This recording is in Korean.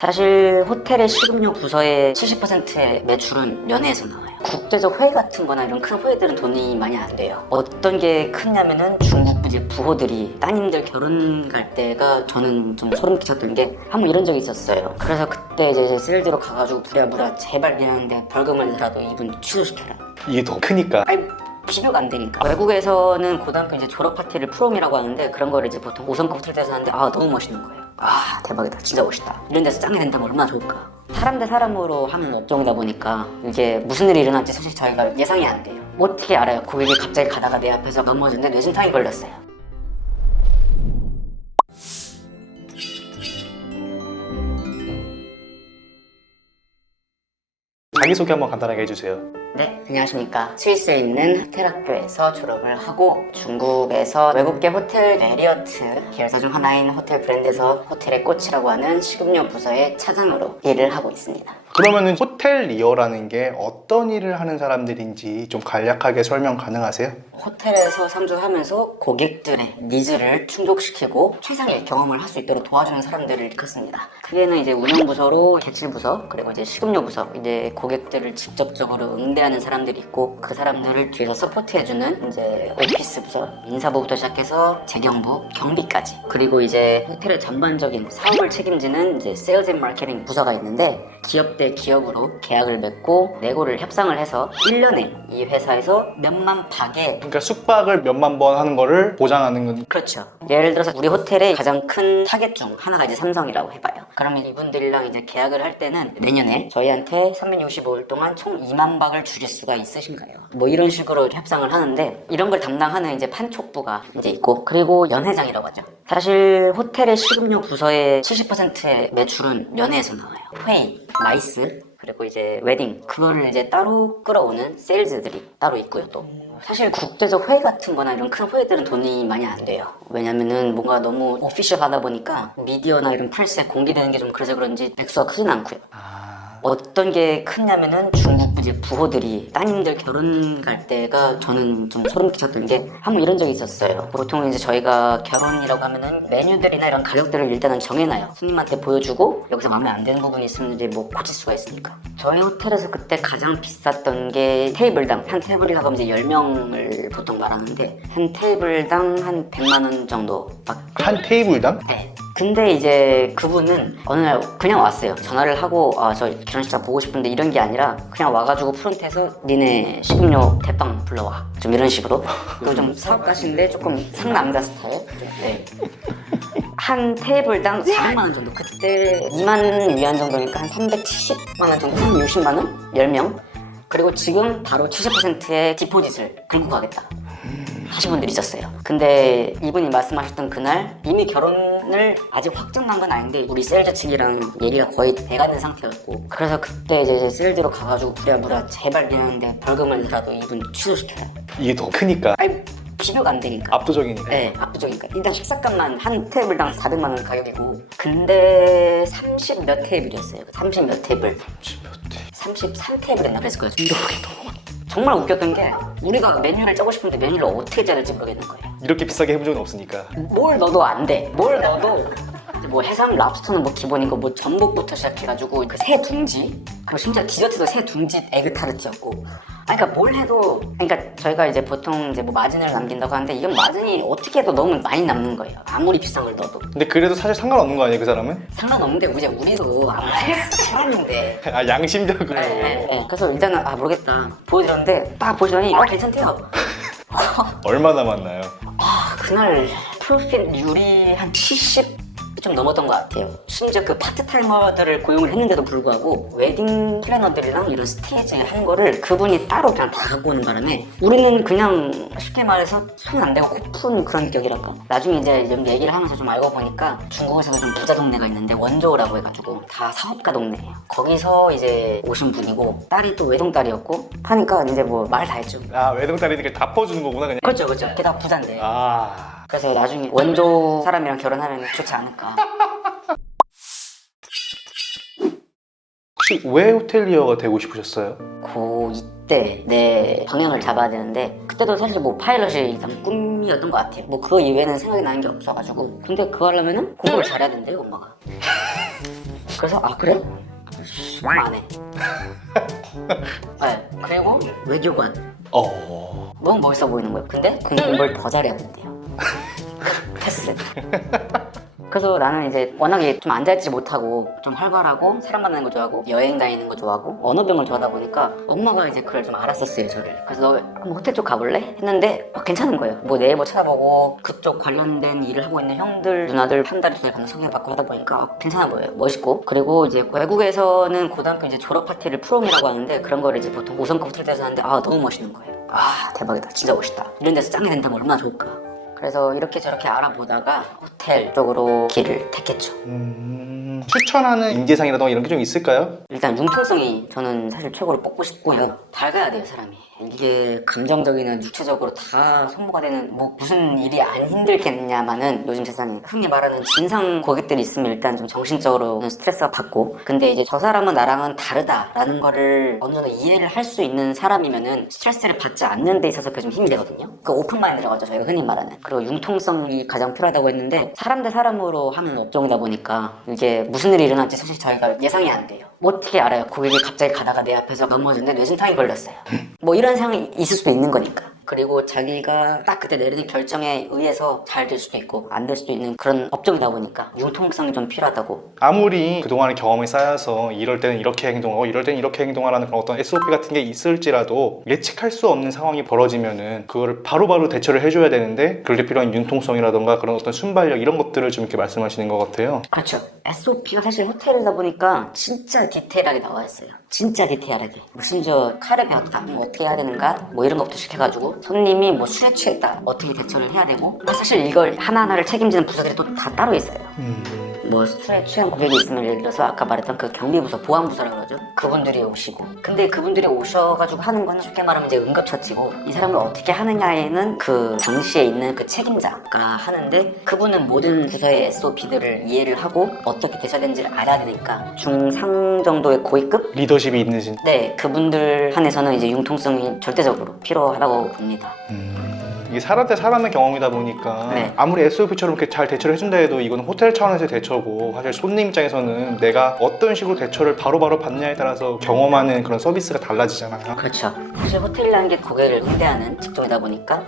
사실 호텔의 식음료 부서의 70%의 매출은 연회에서 나와요. 국제적 회의 같은 거나 이런 큰 회의들은 돈이 많이 안 돼요. 어떤 게 크냐면은 중국 이제 부호들이 따님들 결혼 갈 때가 저는 좀 소름 끼쳤던 게 한번 이런 적이 있었어요. 그래서 그때 이제 세일즈로 가가지고 부랴부랴 제발 미안한데 벌금을 내라도 이분 취소시켜라. 이게 더 크니까. 아니, 비교가 안 되니까. 외국에서는 고등학교 이제 졸업 파티를 프롬이라고 하는데 그런 거를 이제 보통 5성급 호텔에서 하는데 너무 멋있는 거예요. 대박이다, 진짜 멋있다. 이런 데서 짱이 된다면 얼마나 좋을까. 사람 대 사람으로 하는 업종이다 보니까 이게 무슨 일이 일어날지 사실 저희가 예상이 안 돼요. 어떻게 알아요? 고객이 갑자기 가다가 내 앞에서 넘어졌는데 뇌진탕이 걸렸어요. 자기소개 한번 간단하게 해주세요. 네, 안녕하십니까. 스위스에 있는 호텔학교에서 졸업을 하고 중국에서 외국계 호텔 메리어트 계열사 중 하나인 호텔 브랜드에서 호텔의 꽃이라고 하는 식음료 부서의 차장으로 일을 하고 있습니다. 그러면은 호텔리어라는 게 어떤 일을 하는 사람들인지 좀 간략하게 설명 가능하세요? 호텔에서 상주하면서 고객들의 니즈를 충족시키고 최상의 경험을 할 수 있도록 도와주는 사람들을 일컫습니다. 그게는 이제 운영부서로 객실부서 그리고 이제 식음료부서 이제 고객들을 직접적으로 응대하는 사람들이 있고 그 사람들을 뒤에서 서포트해주는 이제 오피스부서 인사부부터 시작해서 재경부, 경비까지 그리고 이제 호텔의 전반적인 사업을 책임지는 이제 세일즈 앤 마케팅 부서가 있는데 기업 대 기업으로 계약을 맺고 내고를 협상을 해서 1년에 이 회사에서 몇만 박의 그러니까 숙박을 몇만 번 하는 거를 보장하는 건. 그렇죠. 예를 들어서 우리 호텔의 가장 큰 타겟 중 하나가 이제 삼성이라고 해봐요. 그러면 이분들이랑 이제 계약을 할 때는 내년에 저희한테 365일 동안 총 2만 박을 주실 수가 있으신가요? 뭐 이런 식으로 협상을 하는데 이런 걸 담당하는 이제 판촉부가 이제 있고 그리고 연회장이라고 하죠. 사실 호텔의 식음료 부서의 70%의 매출은 연회에서 나와요. 회의, 마이스 그리고 이제 웨딩 그거를 이제 따로 끌어오는 세일즈들이 따로 있고요. 또 사실 국제적 회의 같은 거나 이런 큰 회의들은 돈이 많이 안 돼요. 왜냐면은 뭔가 너무 오피셜하다 보니까 미디어나 이런 프레스에 공개되는 게 좀 그래서 그런지 액수가 크진 않고요. 어떤 게 크냐면은 중국 이제 부호들이 따님들 결혼 갈 때가 저는 좀 소름 끼쳤던 게 한번 이런 적이 있었어요. 보통 이제 저희가 결혼이라고 하면은 메뉴들이나 이런 가격들을 일단은 정해놔요. 손님한테 보여주고 여기서 마음에 안 드는 부분이 있으면 이제 뭐 고칠 수가 있으니까. 저희 호텔에서 그때 가장 비쌌던 게 테이블당 한 테이블이라고 하면 이제 10명을 보통 말하는데 한 테이블당 한 100만 원 정도 받고 한 테이블당? 네. 근데 이제 그분은 어느 날 그냥 왔어요. 전화를 하고 저 결혼식장 보고 싶은데 이런 게 아니라 그냥 와가지고 프론트에서 니네 식음료 대빵 불러와 좀 이런 식으로. 그리고 좀 사업가신데 조금 상남자 스타일. 네. 한 테이블당 400만 원 정도. 그때 2만 위안 정도니까 한 370만 원 정도, 360만 원? 10명. 그리고 지금 바로 70%의 디포짓을 긁고 가겠다 하신 분들이 있었어요. 근데 이분이 말씀하셨던 그날 이미 결혼을 아직 확정난 건 아닌데 우리 세일즈 측이랑 얘기가 거의 돼가는 상태였고 그래서 그때 이제 세일즈로 가가지고 부랴부랴 제발 미안한데 벌금을 내라도 이분 취소시켜요. 이게 더 크니까. 아니 비교가 안 되니까. 압도적이니까. 네, 압도적이니까. 일단 식사값만 한 테이블당 400만 원 가격이고 근데 30 몇 테이블이었어요. 30 몇 테이블. 33테이블 그랬을 거예요. 이렇게 너무 정말 웃겼던 게 우리가 메뉴를 짜고 싶은데 메뉴를 어떻게 짜야 될지 모르겠는 거예요. 이렇게 비싸게 해본 적은 없으니까. 뭘 넣어도 안 돼. 뭘 넣어도 뭐 해삼, 랍스터는 뭐 기본이고 뭐 전복부터 시작해가지고 그 새 둥지 그리고 심지어 디저트도 새 둥지 에그타르트였고 그러니까 뭘 해도 그러니까 저희가 이제 보통 이제 뭐 마진을 남긴다고 하는데 이건 마진이 어떻게 해도 너무 많이 남는 거예요. 아무리 비싼 걸 넣어도. 근데 그래도 사실 상관없는 거 아니에요, 그 사람은? 상관없는데 이제 우리도 아무리 사람인데 양심적으로. 네. 그래서 일단은 모르겠다 보여드렸는데 딱 보시더니 괜찮대요. 얼마 남았나요? 그날 프로필 한 70 좀 넘었던 것 같아요. 심지어 그 파트타이머들을 고용을 했는데도 불구하고 웨딩 플래너들이랑 이런 스테이지 하는 거를 그분이 따로 그냥 다 갖고 오는 바람에 우리는 그냥 쉽게 말해서 손 안 대고 코 푸는 그런 격이랄까. 나중에 이제 좀 얘기를 하면서 좀 알고 보니까 중국에서도 좀 부자 동네가 있는데 원조라고 해가지고 다 사업가 동네예요. 거기서 이제 오신 분이고 딸이 또 외동딸이었고 하니까 이제 뭐 말 다 했죠. 외동딸이니까 다 퍼주는 거구나 그냥. 그렇죠. 게다가 부자인데. 그래서 나중에 원조 사람이랑 결혼하면 좋지 않을까. 혹시 왜 호텔리어가 되고 싶으셨어요? 고2 때 내 방향을 잡아야 되는데 그때도 사실 뭐 파일럿이 일단 꿈이었던 것 같아요. 뭐 그거 이외에는 생각이 나는 게 없어가지고 근데 그거 하려면은 공부를 잘해야 된대요 엄마가. 그래서 아 그래? 그럼 안 해. 네, 그리고 외교관 너무 멋있어 보이는 거예요. 근데 공부를 더 잘해야 된대요. 패스. 그래서 나는 이제 워낙에 좀 앉아있지 못하고 좀 활발하고 사람 만나는 거 좋아하고 여행 다니는 거 좋아하고 언어병을 좋아하다 보니까 엄마가 이제 그걸 좀 알았었어요, 저를. 그래서 너 한번 호텔 쪽 가볼래? 했는데 괜찮은 거예요. 뭐 네이버 찾아보고 그쪽 관련된 일을 하고 있는 형들, 누나들 한 달에 2달 가면 소개받고 하다 보니까 괜찮아 보여요. 멋있고. 그리고 이제 외국에서는 고등학교 이제 졸업 파티를 프롬이라고 하는데 그런 거를 이제 보통 5성급 호텔에서 하는데 아 너무 멋있는 거예요. 아 대박이다, 진짜 멋있다. 이런 데서 짱이 된다면 얼마나 좋을까. 그래서 이렇게 저렇게 알아보다가 호텔 쪽으로 길을 택했죠. 추천하는 인재상이라던가 이런 게 좀 있을까요? 일단 융통성이 저는 사실 최고로 뽑고 싶고요. 밝아야 돼요, 사람이. 이게 감정적이나 육체적으로 다 소모가 되는 뭐 무슨 일이 안 힘들겠냐마는 요즘 세상에 흔히 말하는 진상 고객들이 있으면 일단 좀 정신적으로 스트레스가 받고, 근데 이제 저 사람은 나랑은 다르다라는 거를 어느 정도 이해를 할 수 있는 사람이면은 스트레스를 받지 않는 데 있어서 그게 좀 힘이 되거든요. 그 오픈마인드라고 하죠, 저희가 흔히 말하는. 그리고 융통성이 가장 필요하다고 했는데 사람 대 사람으로 하는 업종이다 보니까 이게 무슨 일이 일어날지 사실 저희가 예상이 안 돼요. 어떻게 알아요? 고객이 갑자기 가다가 내 앞에서 넘어졌는데 뇌진탕이 걸렸어요. 뭐 이런 상황이 있을 수도 있는 거니까. 그리고 자기가 딱 그때 내리는 결정에 의해서 잘 될 수도 있고 안 될 수도 있는 그런 업종이다 보니까 융통성이 좀 필요하다고. 아무리 그동안의 경험이 쌓여서 이럴 때는 이렇게 행동하고 이럴 때는 이렇게 행동하라는 그런 어떤 SOP 같은 게 있을지라도 예측할 수 없는 상황이 벌어지면은 그거를 바로바로 대처를 해줘야 되는데 그럴 때 필요한 융통성이라던가 그런 어떤 순발력 이런 것들을 좀 이렇게 말씀하시는 것 같아요. 그렇죠. SOP가 사실 호텔이다 보니까 진짜 디테일하게 나와 있어요. 진짜 디테일하게. 뭐 심지어 칼을 배웠다, 뭐 어떻게 해야 되는가, 뭐 이런 것부터 시켜가지고 손님이 뭐 술에 취했다, 어떻게 대처를 해야 되고, 사실 이걸 하나하나를 책임지는 부서들이 또 다 따로 있어요. 뭐 술에 취한 고객이 있으면 예를 들어서 아까 말했던 그 경비부서, 보안부서라고 그러죠. 그분들이 오시고, 근데 그분들이 오셔가지고 하는 건 쉽게 말하면 이제 응급처치고, 이 사람을 어떻게 하느냐에는 그 당시에 있는 그 책임자가 하는데, 그분은 모든 부서의 SOP들을 이해를 하고 어떻게 대처해야 되는지를 알아야 되니까 중상 정도의 고위급? 리더십이 있는 네, 그분들 한에서는 이제 융통성이 절대적으로 필요하다고 봅니다. 이게 사람 대 사람의 경험이다 보니까 네. 아무리 SOP처럼 이렇게 잘 대처를 해준다 해도 이건 호텔 차원에서의 대처고 사실 손님 입장에서는 내가 어떤 식으로 대처를 바로바로 받느냐에 따라서 경험하는 그런 서비스가 달라지잖아요. 그렇죠. 사실 호텔이라는 게 고객을 응대하는 직종이다 보니까